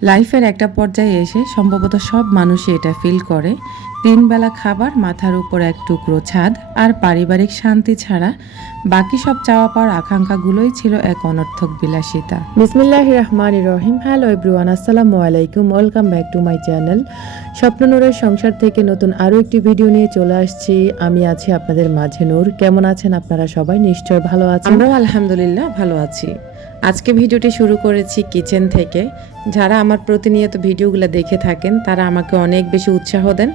লাইফের একটা পর্যায়ে এসে সম্ভবত সব মানুষই এটা ফিল করে তিন বেলা খাবার মাথার উপর এক টুকরো ছাদ আর পারিবারিক শান্তি ছাড়া বাকি সব চাওয়া পাওয়ার আকাঙ্ক্ষাগুলোই ছিল এক অনর্থক বিলাসিতা। বিসমিল্লাহ রহমান রহিম। হ্যালো এভরিওয়ান আসসালামু আলাইকুম। Welcome back to my channel. স্বপ্ন নূরের সংসার থেকে নতুন আরও একটি ভিডিও নিয়ে চলে আসছি। আমি আছি আপনাদের মাঝে নূর। কেমন আছেন আপনারা সবাই? নিশ্চয় ভালো আছেন? আমরাও আলহামদুলিল্লাহ ভালো আছি। আজকে ভিডিওটি শুরু করেছি কিচেন থেকে। যারা আমার প্রতিনিয়ত ভিডিওগুলো দেখে থাকেন তারা আমাকে অনেক বেশি উৎসাহ দেন।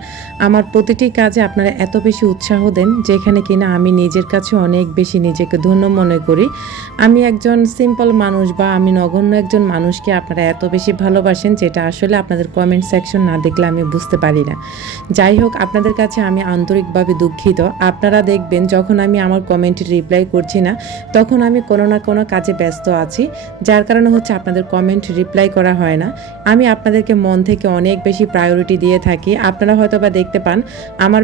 আমার প্রতিটি কাজে আপনারা এত বেশি উৎসাহ দেন যেখানে কিনা আমি নিজের কাছে অনেক বেশি নিজেকে ধন্য মনে করি। আমি একজন সিম্পল মানুষ বা আমি নগণ্য একজন মানুষকে আপনারা এত বেশি ভালোবাসেন যেটা আসলে আপনাদের কমেন্ট সেকশন না দেখলে আমি বুঝতে পারি না। যাই হোক, আপনাদের কাছে আমি আন্তরিকভাবে দুঃখিত। আপনারা দেখবেন যখন আমি আমার কমেন্টে রিপ্লাই করছি না, তখন আমি কোনো না কোনো কাজে ব্যস্ত আছি, যার কারণে হচ্ছে আপনাদের কমেন্ট রিপ্লাই করা হয় না। আমি আপনাদেরকে মন থেকে অনেক বেশি প্রায়োরিটি দিয়ে থাকি। আপনারা হয়তো বা দেখতে পান। আমার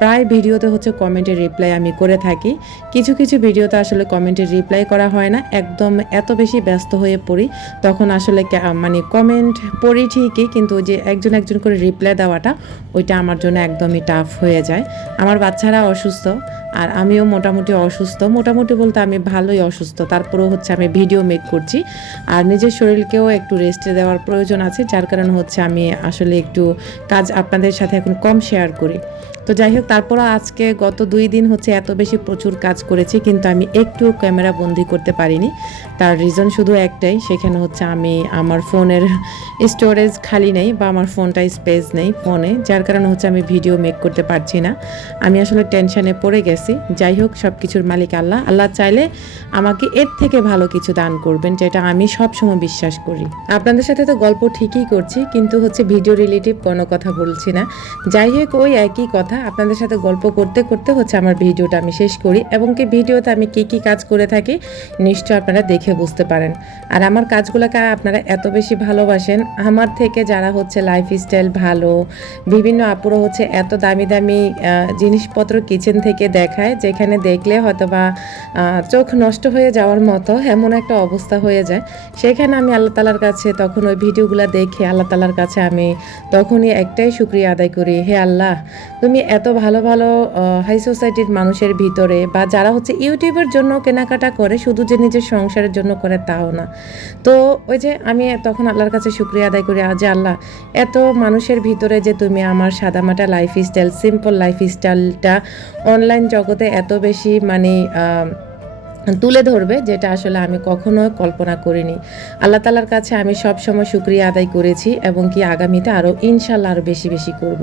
প্রায় ভিডিওতে হচ্ছে কমেন্টের রিপ্লাই আমি করে থাকি। কিছু কিছু ভিডিওতে আসলে কমেন্টের রিপ্লাই করা হয় না। একদম এত বেশি ব্যস্ত হয়ে পড়ি, তখন আসলে মানে কমেন্ট পড়ি ঠিকই, কিন্তু যে একজন একজন করে রিপ্লাই দেওয়াটা, ওইটা আমার জন্য একদমই টাফ হয়ে যায়। আমার বাচ্চারা অসুস্থ, আর আমিও মোটামুটি অসুস্থ। মোটামুটি বলতে আমি ভালোই অসুস্থ, তারপরেও হচ্ছে আমি ভিডিও মেক করছি। আর নিজের শরীরকেও একটু রেস্টে দেওয়ার প্রয়োজন আছে, যার কারণে হচ্ছে আমি আসলে একটু কাজ আপনাদের সাথে এখন কম শেয়ার করি। তো যাই হোক তারপরও আজকে গত দুই দিন হচ্ছে এত বেশি প্রচুর কাজ করেছি, কিন্তু আমি একটু ক্যামেরা বন্দি করতে পারিনি। তার রিজন শুধু একটাই, সেখানে হচ্ছে আমি আমার ফোনের স্টোরেজ খালি নেই বা আমার ফোনটা স্পেস নেই ফোনে, যার কারণে হচ্ছে আমি ভিডিও মেক করতে পারছি না। আমি আসলে টেনশনে পড়ে গেছি। যাই হোক সব কিছুর মালিক আল্লাহ। আল্লাহ চাইলে আমাকে এর থেকে ভালো কিছু দান করবেন, যেটা আমি সব সময় বিশ্বাস করি। আপনাদের সাথে তো গল্প ঠিকই করছি, কিন্তু হচ্ছে ভিডিও রিলেটিভ কোনো কথা বলছি না। যাই হোক ওই একই কথা আপনাদের সাথে গল্প করতে করতে হচ্ছে আমার ভিডিওটা আমি শেষ করি এবং কি ভিডিওতে আমি কি কি কাজ করে থাকি নিশ্চয় আপনারা দেখে বুঝতে পারেন। আর আমার কাজগুলোকে আপনারা এত বেশি ভালোবাসেন, আমার থেকে যারা হচ্ছে লাইফ স্টাইল ভালো, বিভিন্ন আপুরো হচ্ছে এত দামি দামি জিনিসপত্র কিচেন থেকে দেখায়, যেখানে দেখলে হয়তো বা চোখ নষ্ট হয়ে যাওয়ার মতো এমন একটা অবস্থা হয়ে যায়। সেখানে আমি আল্লাহ তালার কাছে তখন ওই ভিডিওগুলো দেখে, আল্লাহ তালার কাছে আমি তখনই একটাই শুক্রিয়া আদায় করি, হে আল্লাহ, তুমি এত ভালো ভালো হাই সোসাইটির মানুষের ভিতরে বা যারা হচ্ছে ইউটিউবের জন্য কেনাকাটা করে, শুধু যে নিজের সংসারের জন্য করে তাও না। তো ওই যে আমি তখন আল্লাহর কাছে শুক্রিয়া আদায় করি, আজ আল্লাহ, এত মানুষের ভিতরে যে তুমি আমার সাদামাটা লাইফ স্টাইল সিম্পল লাইফ স্টাইলটা অনলাইন জগতে এত বেশি মানে তুলে ধরবে, যেটা আসলে আমি কখনো কল্পনা করিনি আল্লাহ তালার কাছে আমি সব সময় শুক্রিয়া আদায় করেছি এবং কি আগামীতে আরও ইনশাল্লাহ আরও বেশি বেশি করব।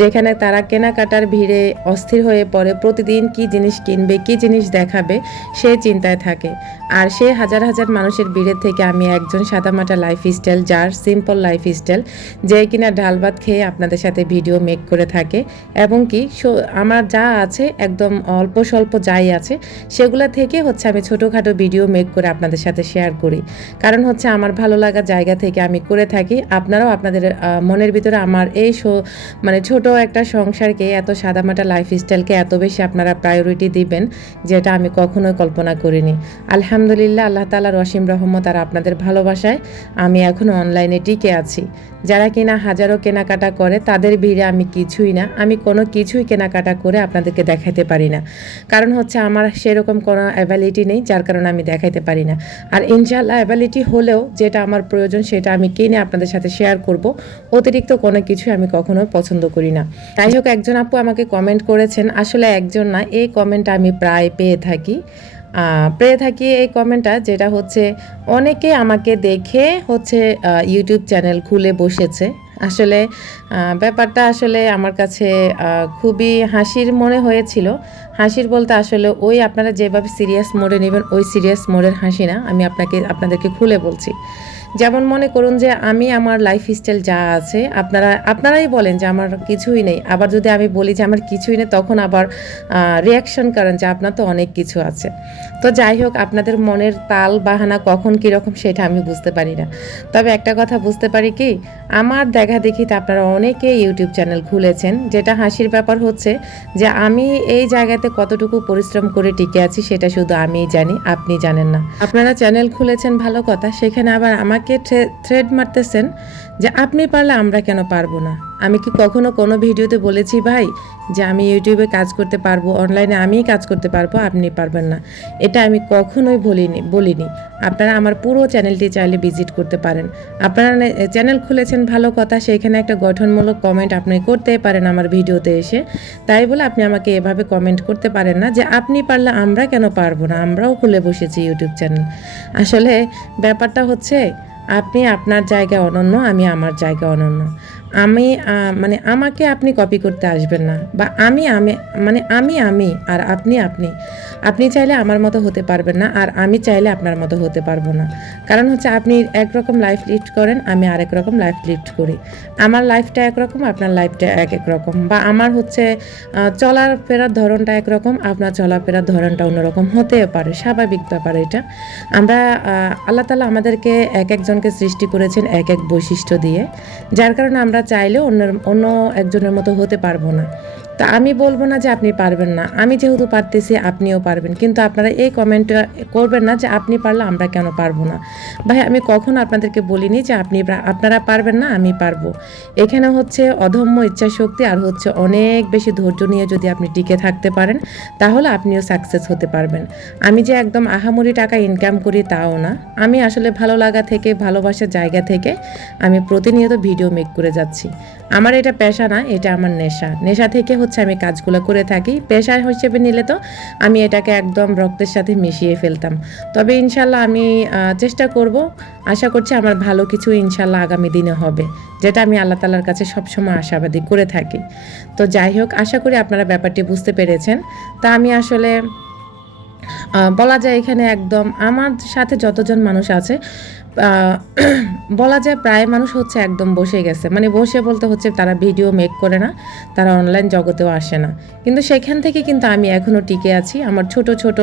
যেখানে তারা কেনাকাটার ভিড়ে অস্থির হয়ে পড়ে, প্রতিদিন কি জিনিস কিনবে, কি জিনিস দেখাবে, সে চিন্তায় থাকে আর সে হাজার হাজার মানুষের ভিড়ের থেকে আমি একজন সাদামাটা লাইফ স্টাইল যার সিম্পল লাইফ স্টাইল যে কিনা ডাল ভাত খেয়ে আপনাদের সাথে ভিডিও মেক করে থাকে এবং কি আমার যা আছে, একদম অল্প স্বল্প যাই আছে, সেগুলো থেকে হচ্ছে আমি ছোটোখাটো ভিডিও মেক করে আপনাদের সাথে শেয়ার করি। কারণ হচ্ছে আমার ভালো লাগা জায়গা থেকে আমি করে থাকি। আপনারাও আপনাদের মনের ভিতরে আমার এই শো মানে ছোট একটা সংসারকে, এত সাদামাটা লাইফ স্টাইলকে এত বেশি আপনারা প্রায়োরিটি দিবেন, যেটা আমি কখনোই কল্পনা করিনি। আলহামদুলিল্লাহ, আল্লাহ তালার অসীম রহমত আর আপনাদের ভালোবাসায় আমি এখনও অনলাইনে টিকে আছি। যারা কিনা হাজারো কেনাকাটা করে, তাদের ভিড়ে আমি কিছুই না। আমি কোনো কিছুই কেনাকাটা করে আপনাদেরকে দেখাতে পারি না। কারণ হচ্ছে আমার সেরকম কোনো অ্যাবিলিটি নেই, যার কারণে আমি দেখাইতে পারি না। আর ইনশাল্লাহ অ্যাবিলিটি হলেও যেটা আমার প্রয়োজন সেটা আমি কিনে আপনাদের সাথে শেয়ার করব। অতিরিক্ত কোনো কিছুই আমি কখনো পছন্দ করি না। তাই হোক, একজন আপু আমাকে কমেন্ট করেছেন, আসলে একজন না, এই কমেন্ট আমি প্রায় পেয়ে থাকি। পেয়ে থাকি এই কমেন্টটা যেটা হচ্ছে, অনেকে আমাকে দেখে হচ্ছে ইউটিউব চ্যানেল খুলে বসেছে। আসলে ব্যাপারটা আসলে আমার কাছে খুবই হাসির মনে হয়েছিল। হাসির বলতে আসলে ওই আপনারা যেভাবে সিরিয়াস মোডে নেবেন, ওই সিরিয়াস মোডের হাসি না, আমি আপনাকে, আপনাদেরকে খুলে বলছি। যেমন মনে করুন যে আমি আমার লাইফ স্টাইল যা আছে, আপনারা, আপনারাই বলেন যে আমার কিছুই নেই। আবার যদি আমি বলি যে আমার কিছুই নেই, তখন আবার রিয়াকশন করেন যে আপনার তো অনেক কিছু আছে। তো যাই হোক, আপনাদের মনের তাল বাহানা কখন কীরকম সেটা আমি বুঝতে পারি না। তবে একটা কথা বুঝতে পারি কি, আমার দেখা দেখিতে আপনারা অনেকে ইউটিউব চ্যানেল খুলেছেন, যেটা হাসির ব্যাপার হচ্ছে যে আমি এই জায়গাতে কতটুকু পরিশ্রম করে টিকে আছি সেটা শুধু আমিই জানি, আপনি জানেন না। আপনারা চ্যানেল খুলেছেন ভালো কথা, সেখানে আবার আমাকে থ্রেড মারতেছেন যে আপনি পারলে আমরা কেন পারব না? আমি কি কখনো কোনো ভিডিওতে বলেছি, ভাই, যে আমি ইউটিউবে কাজ করতে পারব, অনলাইনে আমিই কাজ করতে পারব, আপনি পারবেন না এটা আমি কখনোই বলিনি বলিনি। আপনারা আমার পুরো চ্যানেলটি চাইলে ভিজিট করতে পারেন। আপনারা চ্যানেল খুলেছেন ভালো কথা, সেইখানে একটা গঠনমূলক কমেন্ট আপনি করতেই পারেন আমার ভিডিওতে এসে। তাই বলে আপনি আমাকে এভাবে কমেন্ট করতে পারেন না যে, আপনি পারলে আমরা কেন পারব না? আমরাও খুলে বসেছি ইউটিউব চ্যানেল। আসলে ব্যাপারটা হচ্ছে আপনি আপনার জায়গায় অনন্য আমি আমার জায়গায় অনন্য। আমি মানে আমাকে আপনি কপি করতে আসবেন না। বা আমি আমি মানে আমি আমি আর আপনি আপনি। আপনি চাইলে আমার মতো হতে পারবেন না আর আমি চাইলে আপনার মতো হতে পারব না। কারণ হচ্ছে আপনি একরকম লাইফ লিড করেন, আমি আরেক রকম লাইফ লিড করি। আমার লাইফটা একরকম আপনার লাইফটা এক এক রকম। বা আমার হচ্ছে চলার ফেরার ধরনটা একরকম আপনার চলাফেরার ধরনটা অন্যরকম হতে পারে। স্বাভাবিক ব্যাপার এটা। আমরা আল্লাহ তালা আমাদেরকে এক একজনকে সৃষ্টি করেছেন এক এক বৈশিষ্ট্য দিয়ে। যার কারণে আমরা চাইলেও অন্যের, অন্য একজনের মতো হতে পারব না। তা আমি বলব না যে আপনি পারবেন না। আমি যেহেতু পারতেছি, আপনিও পারবেন। কিন্তু আপনারা এই কমেন্ট করবেন না যে আপনি পারলে আমরা কেন পারব না। ভাই, আমি কখনো আপনাদেরকে বলিনি যে আপনি আপনারা পারবেন না, আমি পারব। এখানে হচ্ছে অধম্য ইচ্ছা শক্তি আর হচ্ছে অনেক বেশি ধৈর্য নিয়ে যদি আপনি টিকে থাকতে পারেন, তাহলে আপনিও সাকসেস হতে পারবেন। আমি যে একদম আহামরি টাকা ইনকাম করি তাও না। আমি আসলে ভালো লাগা থেকে, ভালোবাসার জায়গা থেকে আমি প্রতিনিয়ত ভিডিও মেক করে যাচ্ছি। আমার এটা পেশা না, এটা আমার নেশা। নেশা থেকে হচ্ছে আমি কাজগুলো করে থাকি। পেশা হিসেবে নিলে তো আমি এটাকে একদম রক্তের সাথে মিশিয়ে ফেলতাম। তবে ইনশাল্লাহ আমি চেষ্টা করব। আশা করছি আমার ভালো কিছু ইনশাল্লাহ আগামী দিনে হবে, যেটা আমি আল্লাহ তালার কাছে সবসময় আশাবাদী করে থাকি। তো যাই হোক, আশা করি আপনারা ব্যাপারটি বুঝতে পেরেছেন। তা আমি আসলে বলা যায় এখানে একদম আমার সাথে যতজন মানুষ আছে বলা যায় প্রায় মানুষ হচ্ছে একদম বসে গেছে। মানে বসে বলতে হচ্ছে তারা ভিডিও মেক করে না, তারা অনলাইন জগতেও আসে না। কিন্তু সেখান থেকে কিন্তু আমি এখনও টিকে আছি। আমার ছোট ছোট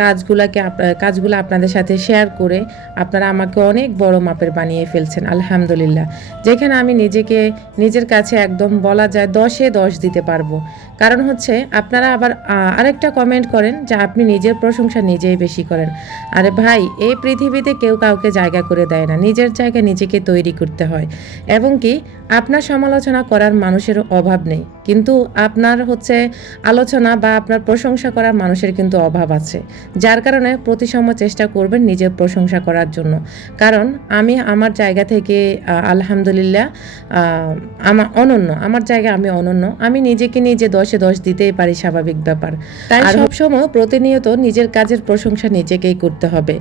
কাজগুলাকে কাজগুলো আপনাদের সাথে শেয়ার করে আপনারা আমাকে অনেক বড় মাপের বানিয়ে ফেলছেন, আলহামদুলিল্লাহ। যেখানে আমি নিজেকে, নিজের কাছে একদম বলা যায় দশে দশ দিতে পারব। কারণ হচ্ছে আপনারা আবার আরেকটা কমেন্ট করেন যে আপনি নিজের প্রশংসা নিজেই বেশি করেন। আরে ভাই এই পৃথিবীতে কেউ কাউকে জায়গা করে দেয় না। নিজের জায়গা নিজেকে তৈরি করতে হয়। এবং কি আপনার সমালোচনা করার মানুষের অভাব নেই। কিন্তু আপনার হচ্ছে আলোচনা বা আপনার প্রশংসা করার মানুষের কিন্তু অভাব আছে। যার কারণে প্রতিসময় চেষ্টা করবেন নিজের প্রশংসা করার জন্য। কারণ আমি আমার জায়গা থেকে আলহামদুলিল্লাহ আহ, আমার অনন্য। আমার জায়গা আমি অনন্য। আমি নিজেকে নিজে দশে দশ দিতেই পারি স্বাভাবিক ব্যাপার। তাই সবসময় প্রতিনিয়ত নিজের কাজের প্রশংসা নিজেকেই করতে হবে।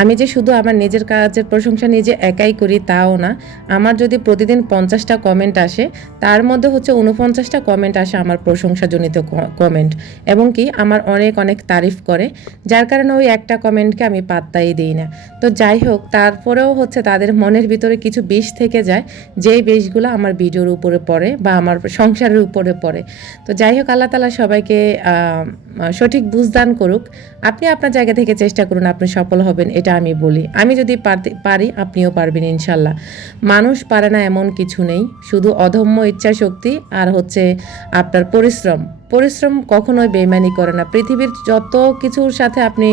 আমি যে শুধু আমার নিজের কাজের প্রশংসা নিজে একাই করি তাও না, আমার যদি প্রতিদিন পঞ্চাশটা কমেন্ট আসে, তার মধ্যে হচ্ছে উনপঞ্চাশটা কমেন্ট আসে আমার প্রশংসাজনিত কমেন্ট এবং কি আমার অনেক অনেক তারিফ করে, যার কারণে ওই একটা কমেন্টকে আমি পাত্তাই দিই না। তো যাই হোক, তারপরেও হচ্ছে তাদের মনের ভিতরে কিছু বিষ থেকে যায়, যেই বিষগুলো আমার ভিডিওর উপরে পড়ে বা আমার সংসারের উপরে পড়ে। তো যাই হোক, আল্লাহ তালা সবাইকে সঠিক বুঝদান করুক, আপনি আপনার জায়গা থেকে চেষ্টা করুন, আপনি সফল হবেন, এটা আমি বলি। আমি যদি পারি, আপনিও পারবেন ইনশাল্লাহ। মানুষ পারে না এমন কিছু নেই, শুধু অধম্য ইচ্ছা শক্তি আর হচ্ছে আপনার পরিশ্রম। পরিশ্রম কখনোই বেইমানি করে না। পৃথিবীর যত কিছুর সাথে আপনি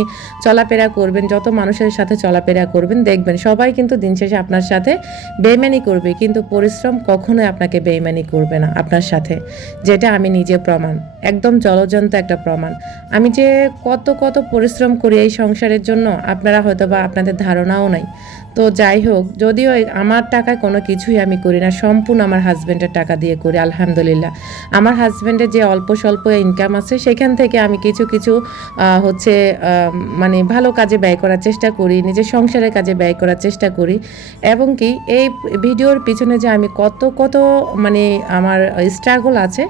চলাফেরা করবেন, যত মানুষের সাথে চলাফেরা করবেন, দেখবেন সবাই কিন্তু দিন শেষে আপনার সাথে বেইমানি করবে, কিন্তু পরিশ্রম কখনোই আপনাকে বেইমানি করবে না আপনার সাথে, যেটা আমি নিজে প্রমাণ। একদম জলজন্ত একটা প্রমাণ। আমি যে কত কত পরিশ্রম করি এই সংসারের জন্য, আপনারা হয়তো বা আপনাদের ধারণাও নাই। তো যাই হোক, যদিও আমার টাকায় কোনো কিছুই আমি করি না, সম্পূর্ণ আমার হাজব্যান্ডের টাকা দিয়ে করি, আলহামদুলিল্লাহ। আমার হাজব্যান্ডের যে অল্প স্বল্প ইনকাম আছে, সেখান থেকে আমি কিছু কিছু হচ্ছে মানে ভালো কাজে ব্যয় করার চেষ্টা করি, নিজের সংসারের কাজে ব্যয় করার চেষ্টা করি। এবং কি, এই ভিডিওর পিছনে যে আমি কত কত মানে আমার স্ট্রাগল আছে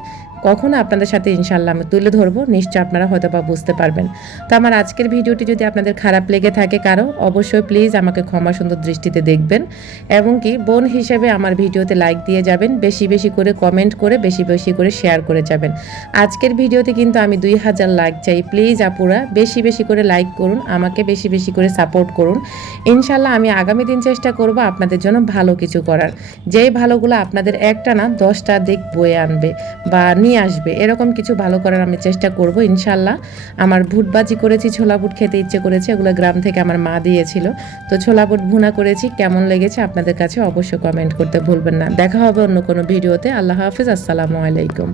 কখনো আপনাদের সাথে ইনশাল্লাহ আমি তুলে ধরবো নিশ্চয় আপনারা হয়তো বা বুঝতে পারবেন। তো আমার আজকের ভিডিওটি যদি আপনাদের খারাপ লেগে থাকে কারও, অবশ্যই প্লিজ আমাকে ক্ষমা সুন্দর দৃষ্টিতে দেখবেন এবং কি বোন হিসেবে আমার ভিডিওতে লাইক দিয়ে যাবেন, বেশি বেশি করে কমেন্ট করে, বেশি বেশি করে শেয়ার করে যাবেন। আজকের ভিডিওতে কিন্তু আমি দুই হাজার লাইক চাই। প্লিজ আপুরা, বেশি বেশি করে লাইক করুন, আমাকে বেশি বেশি করে সাপোর্ট করুন। ইনশাল্লাহ আমি আগামী দিন চেষ্টা করব আপনাদের জন্য ভালো কিছু করার। যেই ভালোগুলো আপনাদের একটা না দশটা দিক বয়ে আনবে বা নিয়ে আসবে। এরকম কিছু ভালো করার আমি চেষ্টা করব, ইনশাল্লাহ। আমার ভুটবাজি করেছি, ছোলা বুট খেতে ইচ্ছে করেছে, এগুলো গ্রাম থেকে আমার মা দিয়েছিল। তো ছোলা বুট ভুনা করেছি, কেমন লেগেছে আপনাদের কাছে অবশ্যই কমেন্ট করতে ভুলবেন না। দেখা হবে অন্য কোনো ভিডিওতে। আল্লাহ হাফিজ, আসসালামু আলাইকুম।